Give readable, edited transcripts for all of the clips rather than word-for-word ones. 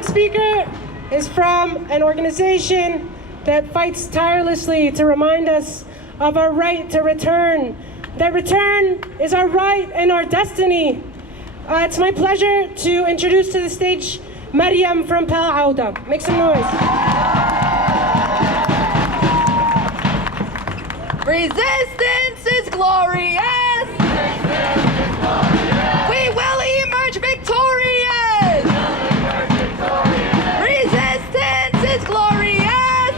next speaker is from an organization that fights tirelessly to remind us of our right to return. That return is our right and our destiny. It's my pleasure to introduce to the stage Maryam from Pal Auda. Make some noise. Resistance is glorious. We will emerge victorious. Resistance is glorious.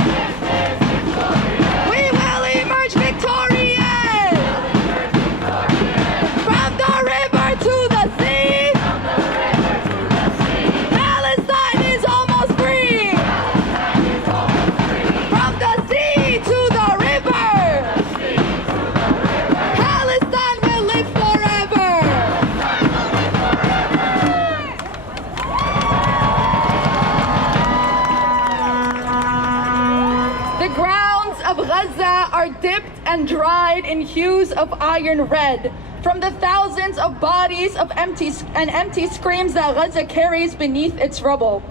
We will emerge victorious. From the river to the sea, Palestine is almost free. From the sea to the river, Palestine will live forever. The grounds of Gaza are dipped and dried in hues of iron red from the thousands of bodies of empty screams that Gaza carries beneath its rubble.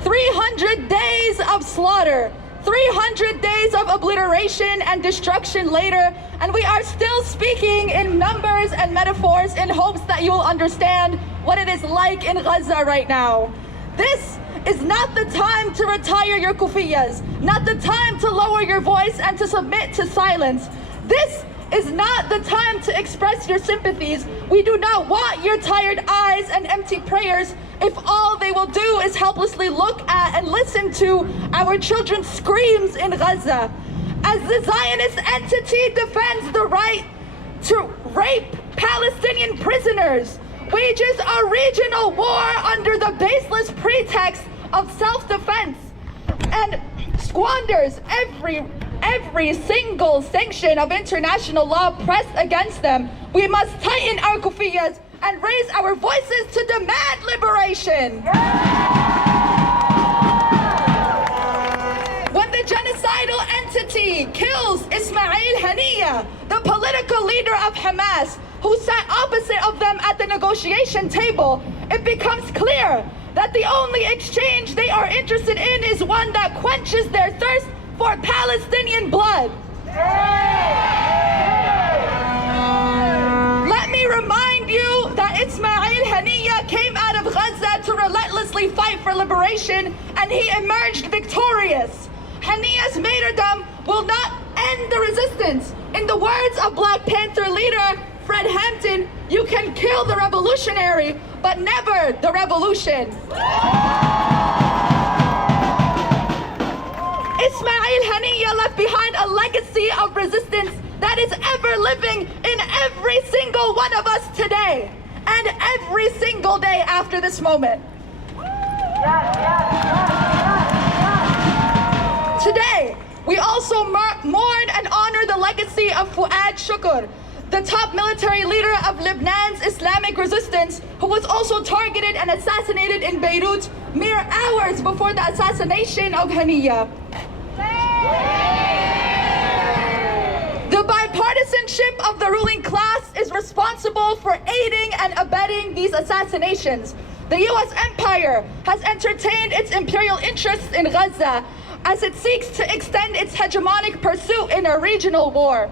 300 days of slaughter, 300 days of obliteration and destruction later, and we are still speaking in numbers and metaphors in hopes that you will understand what it is like in Gaza right now. This is not the time to retire your kufiyas, not the time to lower your voice and to submit to silence. This is not the time to express your sympathies. We do not want your tired eyes and empty prayers if all they will do is helplessly look at and listen to our children's screams in Gaza. As the Zionist entity defends the right to rape Palestinian prisoners, wages a regional war under the baseless pretext of self-defense, and squanders every single sanction of international law pressed against them, we must tighten our kufiyas and raise our voices to demand liberation. When the genocidal entity kills Ismail Haniyeh, the political leader of Hamas, who sat opposite of them at the negotiation table, it becomes clear that the only exchange they are interested in is one that quenches their thirst for Palestinian blood. Let me remind you that Ismail Haniyeh came out of Gaza to relentlessly fight for liberation, and he emerged victorious. Haniyeh's martyrdom will not end the resistance. In the words of Black Panther leader Fred Hampton, you can kill the revolutionary, but never the revolution. Ismail Haniyeh left behind a legacy of resistance that is ever living in every single one of us today and every single day after this moment. Today, we also mourn and honor the legacy of Fuad Shukr, the top military leader of Lebanon's Islamic resistance, who was also targeted and assassinated in Beirut mere hours before the assassination of Haniyeh. The bipartisanship of the ruling class is responsible for aiding and abetting these assassinations. The U.S. empire has entertained its imperial interests in Gaza as it seeks to extend its hegemonic pursuit in a regional war.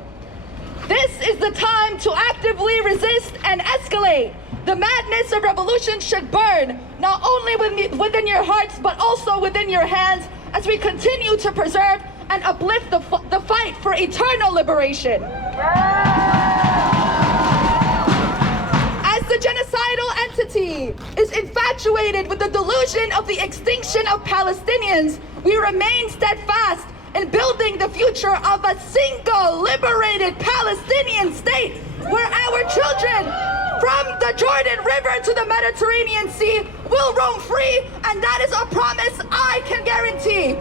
This is the time to actively resist and escalate. The madness of revolution should burn, not only within your hearts, but also within your hands, as we continue to preserve and uplift the fight for eternal liberation. As the genocidal entity is infatuated with the delusion of the extinction of Palestinians, we remain steadfast in building the future of a single liberated Palestinian state where our children from the Jordan River to the Mediterranean Sea will roam free, and that is a promise I can guarantee.